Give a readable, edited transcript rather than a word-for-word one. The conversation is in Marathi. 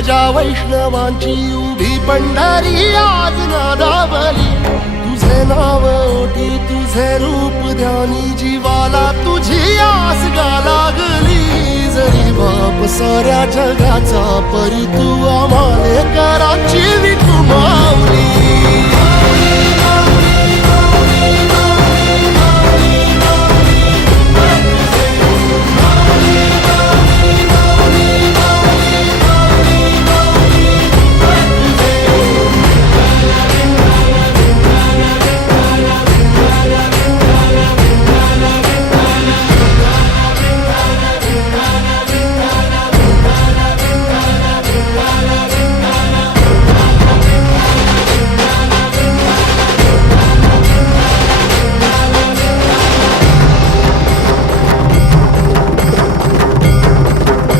गजा वैष्णवांची उभी पंढरी आज नादावली. तुझे नाव ओटी तुझे रूप ध्यानी जीवाला तुझी आस गा लागली. जरी बाप साऱ्या जगाचा परी तू आम्हाले कराची विठू माऊली.